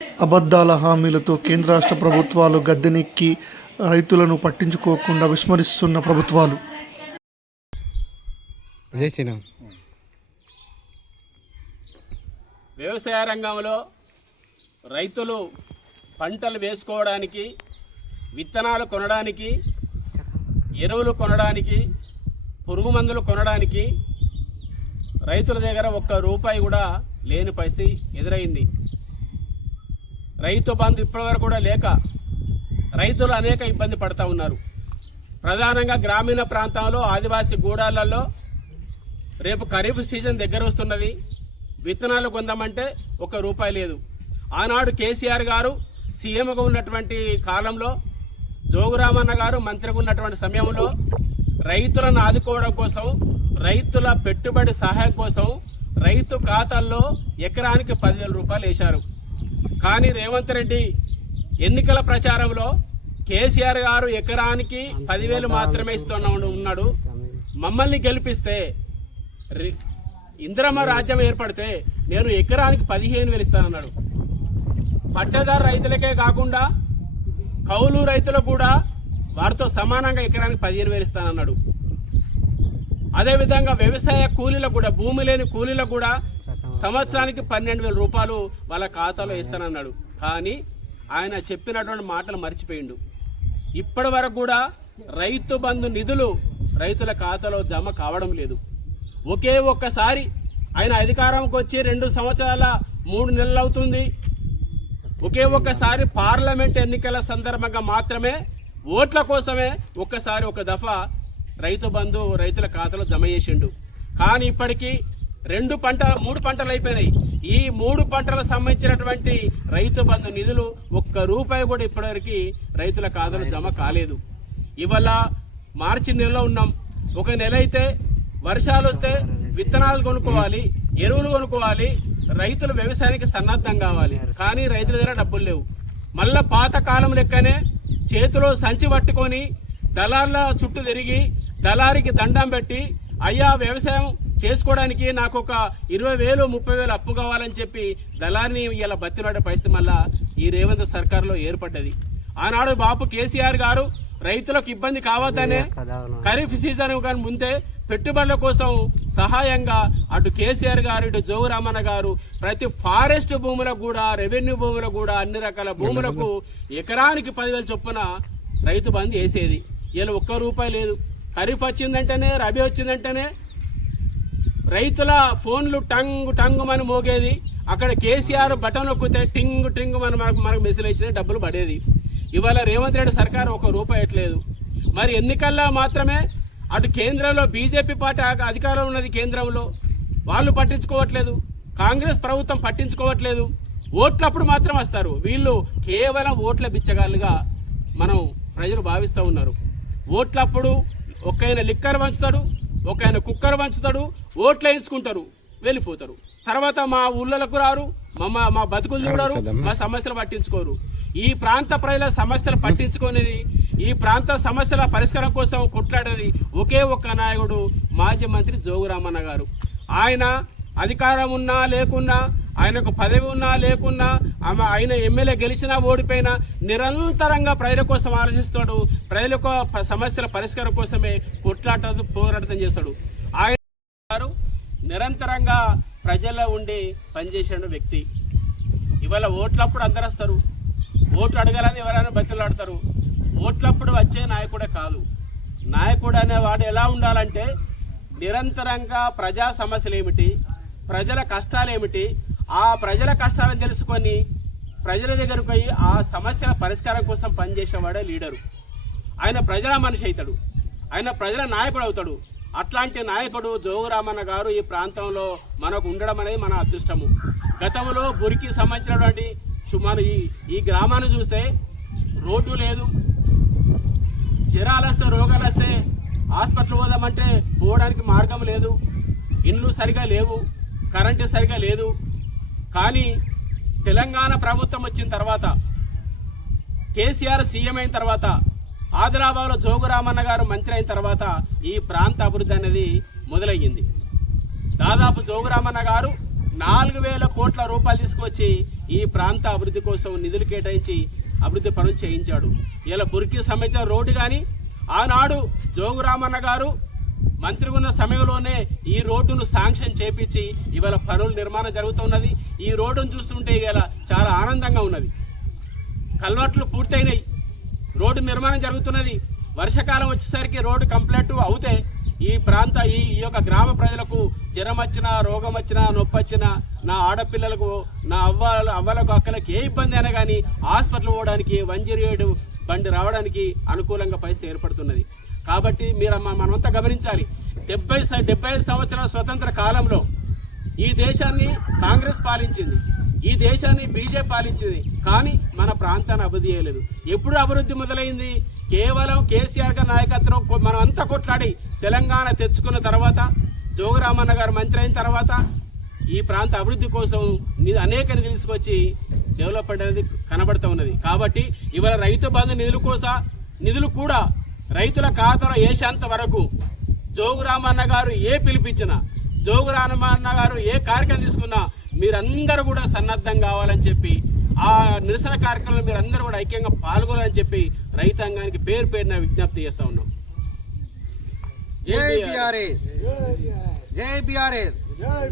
అబద్ధాల హామీలతో కేంద్ర రాష్ట్ర ప్రభుత్వాలు గద్దెనెక్కి రైతులను పట్టించుకోకుండా విస్మరిస్తున్న ప్రభుత్వాలు. వ్యవసాయ రంగంలో రైతులు పంటలు వేసుకోవడానికి, విత్తనాలు కొనడానికి, ఎరువులు కొనడానికి, పురుగు మందులు కొనడానికి రైతుల దగ్గర ఒక్క రూపాయి కూడా లేని పరిస్థితి ఎదురైంది. రైతు బంధు ఇప్పటివరకు కూడా లేక రైతులు అనేక ఇబ్బంది పడుతూ ఉన్నారు. ప్రధానంగా గ్రామీణ ప్రాంతంలో, ఆదివాసీ గూడాలలో రేపు ఖరీఫ్ సీజన్ దగ్గర వస్తున్నది. విత్తనాలు కొందామంటే ఒక్క రూపాయి లేదు. ఆనాడు కేసీఆర్ గారు సీఎంగా ఉన్నటువంటి కాలంలో, జోగురామన్న గారు మంత్రిగా ఉన్నటువంటి సమయంలో రైతులను ఆదుకోవడం కోసం, రైతుల పెట్టుబడి సహాయం కోసం రైతు ఖాతాల్లో ఎకరానికి 10,000 రూపాయలు వేశారు. కానీ రేవంత్ రెడ్డి ఎన్నికల ప్రచారంలో కేసీఆర్ గారు ఎకరానికి 10,000 మాత్రమే ఉన్నాడు. మమ్మల్ని గెలిపిస్తే ఇందిరమ్మ రాజ్యం ఏర్పడితే నేను ఎకరానికి 15,000 ఇస్తానన్నాడు. పట్టదారు రైతులకే కాకుండా కౌలు రైతులకు కూడా వారితో సమానంగా ఎకరానికి 15,000 ఇస్తానన్నాడు. అదేవిధంగా వ్యవసాయ కూలీలకు కూడా, భూమి లేని కూలీలకు కూడా సంవత్సరానికి 12,000 రూపాయలు వాళ్ళ ఖాతాలో ఇస్తానన్నాడు. కానీ ఆయన చెప్పినటువంటి మాటలు మర్చిపోయిండు. ఇప్పటి వరకు కూడా రైతు బంధు నిధులు రైతుల ఖాతాలో జమ కావడం లేదు. ఒకే ఒక్కసారి ఆయన అధికారంకి వచ్చి 2 సంవత్సరాల 3 నెలలు అవుతుంది. ఒకే ఒక్కసారి పార్లమెంట్ ఎన్నికల సందర్భంగా మాత్రమే ఓట్ల కోసమే ఒక్కసారి ఒక దఫా రైతు బంధు రైతుల ఖాతాలో జమ చేసిండు. కానీ ఇప్పటికీ 3 పంటలు అయిపోయినాయి. ఈ 3 పంటలకు సంబంధించినటువంటి రైతు బంధు నిధులు ఒక్క రూపాయి కూడా ఇప్పటివరకు రైతుల ఖాతాలో జమ కాలేదు. ఇవాళ మార్చి నెలలో ఉన్నాం. ఒక నెల అయితే వర్షాలు వస్తే విత్తనాలు కొనుక్కోవాలి, ఎరువులు కొనుక్కోవాలి, రైతులు వ్యవసాయానికి సన్నద్ధం కావాలి. కానీ రైతుల దగ్గర డబ్బులు లేవు. మళ్ళా పాతకాలం లెక్కనే చేతిలో సంచి పట్టుకొని దళార్ల చుట్టూ తిరిగి దళారికి దండం పెట్టి, అయ్యా వ్యవసాయం చేసుకోవడానికి నాకు ఒక 20,000 30,000 అప్పు కావాలని చెప్పి దళారిని ఇలా బతిలాడే పరిస్థితి మళ్ళా ఈ రేవంత్ సర్కార్లో ఏర్పడ్డది. ఆనాడు బాపు కేసీఆర్ గారు రైతులకు ఇబ్బంది కావద్దనే ఖరీఫ్ సీజన్ కానీ ముందే పెట్టుబడుల కోసం సహాయంగా అటు కేసీఆర్ గారు, ఇటు జోగురామన్న గారు ప్రతి ఫారెస్ట్ భూములకు కూడా, రెవెన్యూ భూములకు కూడా, అన్ని రకాల భూములకు ఎకరానికి 10,000 చొప్పున రైతు బంధు వేసేది. ఇలా ఒక్క రూపాయి లేదు. ఖరీఫ్ వచ్చిందంటేనే, రబీ వచ్చిందంటేనే రైతుల ఫోన్లు టంగు టంగుమని మోగేది. అక్కడ కేసీఆర్ బటన్ నొక్కితే టింగ్ టింగ్ మనకు మెసేజ్ ఇచ్చేది, డబ్బులు పడేది. ఇవాళ రేవంత్ రెడ్డి సర్కారు ఒక రూపాయి ఎట్లేదు. మరి ఎన్నికల్లో మాత్రమే అటు కేంద్రంలో బీజేపీ పార్టీ అధికారం ఉన్నది, కేంద్రంలో వాళ్ళు పట్టించుకోవట్లేదు, కాంగ్రెస్ ప్రభుత్వం పట్టించుకోవట్లేదు. ఓట్లప్పుడు మాత్రం వస్తారు. వీళ్ళు కేవలం ఓట్ల బిచ్చగాళ్ళుగా మనం ప్రజలు భావిస్తూ ఉన్నారు. ఓట్లప్పుడు ఒక ఆయన లిక్కర్ వంచుతాడు, ఒక ఆయన కుక్కర్ వంచుతాడు, ఓట్లు వేయించుకుంటారు, వెళ్ళిపోతారు. తర్వాత మా ఊళ్ళకు రారు, మా బతుకులు చూడరు, మా సమస్యలు పట్టించుకోరు. ఈ ప్రాంత ప్రజల సమస్యలు పట్టించుకునేది, ఈ ప్రాంత సమస్యల పరిష్కారం కోసం కొట్లాడేది ఒకే ఒక్క నాయకుడు, మాజీ మంత్రి జోగురామన్న గారు. ఆయన అధికారం ఉన్నా లేకున్నా, ఆయనకు పదవి ఉన్నా లేకున్నా, ఆయన ఎమ్మెల్యే గెలిచినా ఓడిపోయినా నిరంతరంగా ప్రజల కోసం ఆలోచిస్తాడు. ప్రజల సమస్యల పరిష్కారం కోసమే పోరాటం చేస్తాడు. ఆయన గారు నిరంతరంగా ప్రజల్లో ఉండి పనిచేసిన వ్యక్తి. ఇవాళ ఓట్లప్పుడు అందరు వస్తారు, ఓట్లు అడగాలని ఎవరైనా బతిలాడతారు. ఓట్లప్పుడు వచ్చే నాయకుడే కాదు. నాయకుడు అనేవాడు ఎలా ఉండాలంటే నిరంతరంగా ప్రజా సమస్యలు ఏమిటి, ప్రజల కష్టాలు ఏమిటి, ఆ ప్రజల కష్టాలను తెలుసుకొని ప్రజల దగ్గరకు పోయి ఆ సమస్యల పరిష్కారం కోసం పనిచేసేవాడే లీడరు. ఆయన ప్రజల మనిషి అవుతాడు, ఆయన ప్రజల నాయకుడు అవుతాడు. అట్లాంటి నాయకుడు జోగురామన్న గారు ఈ ప్రాంతంలో మనకు ఉండడం అనేది మన అదృష్టము. గతంలో బురికి సంబంధించినటువంటి సుమారు ఈ గ్రామాన్ని చూస్తే రోడ్డు లేదు, జ్వరాలు వస్తే, రోగాలు వస్తే హాస్పిటల్ పోదామంటే పోవడానికి మార్గం లేదు, ఇండ్లు సరిగా లేవు, కరెంటు సరిగా లేదు. కానీ తెలంగాణ ప్రభుత్వం వచ్చిన తర్వాత, కేసీఆర్ సీఎం అయిన తర్వాత, ఆదిలాబాద్లో జోగురామన్న గారు మంత్రి అయిన తర్వాత ఈ ప్రాంత అభివృద్ధి అనేది మొదలయ్యింది. దాదాపు జోగురామన్న గారు 4,000 కోట్ల రూపాయలు తీసుకొచ్చి ఈ ప్రాంత అభివృద్ధి కోసం నిధులు కేటాయించి అభివృద్ధి పనులు చేయించాడు. ఇలా బుర్కి సంబంధించిన రోడ్డు కానీ ఆనాడు జోగు రామన్న గారు మంత్రి ఉన్న సమయంలోనే ఈ రోడ్డును శాంక్షన్ చేపించి ఇవాళ పనుల నిర్మాణం జరుగుతున్నది. ఈ రోడ్డును చూస్తుంటే ఇలా చాలా ఆనందంగా ఉన్నది. కల్వర్ట్లు పూర్తయినాయి, రోడ్డు నిర్మాణం జరుగుతున్నది. వర్షాకాలం వచ్చేసరికి రోడ్డు కంప్లీట్ అవుతే ఈ ప్రాంత ఈ యొక్క గ్రామ ప్రజలకు జ్వరం వచ్చినా, రోగం వచ్చినా, నొప్పి వచ్చినా, నా ఆడపిల్లలకు, నా అవ్వలకు అక్కలకి ఏ ఇబ్బంది అయినా కానీ హాస్పిటల్ పోవడానికి 107 బండి రావడానికి అనుకూలంగా పరిస్థితి ఏర్పడుతున్నది. కాబట్టి మనమంతా గమనించాలి. 75 సంవత్సరాల స్వతంత్ర కాలంలో ఈ దేశాన్ని కాంగ్రెస్ పాలించింది, ఈ దేశాన్ని బీజేపీ పాలించింది, కానీ మన ప్రాంతాన్ని అభివృద్ధి చేయలేదు. ఎప్పుడు అభివృద్ధి మొదలైంది? కేవలం కేసీఆర్ గారి నాయకత్వం మనం అంతా కొట్లాడి తెలంగాణ తెచ్చుకున్న తర్వాత, జోగురామన్న గారు మంత్రి అయిన తర్వాత ఈ ప్రాంత అభివృద్ధి కోసం అనేక నిధులు తీసుకొచ్చి డెవలప్మెంట్ అనేది కనబడుతూ ఉన్నది. కాబట్టి ఇవాళ రైతు బంధు నిధులు కూడా రైతుల ఖాతాలో వేసేంత వరకు జోగురామన్న గారు ఏ పిలిపించినా, జోగురామన్న గారు ఏ కార్యక్రమం తీసుకున్నా మీరందరూ కూడా సన్నద్ధం కావాలని చెప్పి, ఆ నిరసన కార్యక్రమంలో మీరందరూ కూడా ఐక్యంగా పాల్గొనాలని చెప్పి రైతాంగానికి పేరున విజ్ఞప్తి చేస్తా ఉన్నాం. జై బీఆర్ఎస్, జై బీఆర్ఎస్.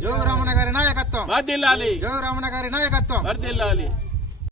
జోగురామన్న గారి నాయకత్వం వర్ధిల్లాలి, జోగురామన్న గారి నాయకత్వం వర్ధిల్లాలి.